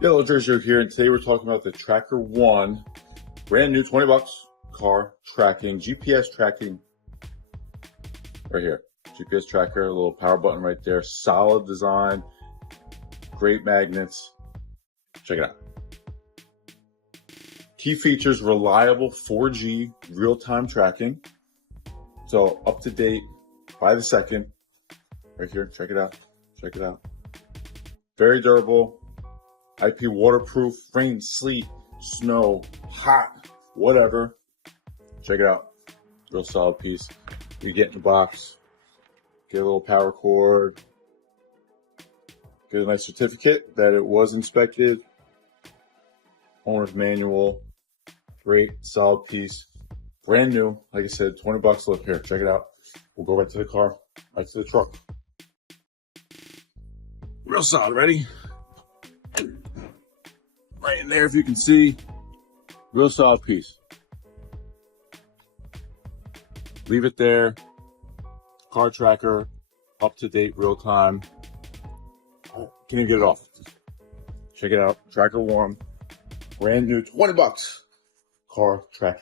Yellow Jersey here, and today we're talking about the TrackerOne, brand new, 20 bucks, car tracking, GPS tracking, right here. GPS tracker, a little power button right there, solid design, great magnets. Check it out. Key features: reliable 4G real-time tracking. So up to date by the second, right here, check it out, check it out. Very durable. IP waterproof, rain, sleet, snow, hot, whatever. Check it out. Real solid piece. You get in the box, get a little power cord, get a nice certificate that it was inspected, owner's manual, great solid piece, brand new. Like I said, 20 bucks. Look here, check it out. We'll go right to the car, right to the truck. Real solid, ready? Right in there, if you can see, real solid piece. Leave it there. Car tracker, up to date, real time. Can't even get it off. Check it out. TrackerOne, brand new, 20 bucks. Car tracker.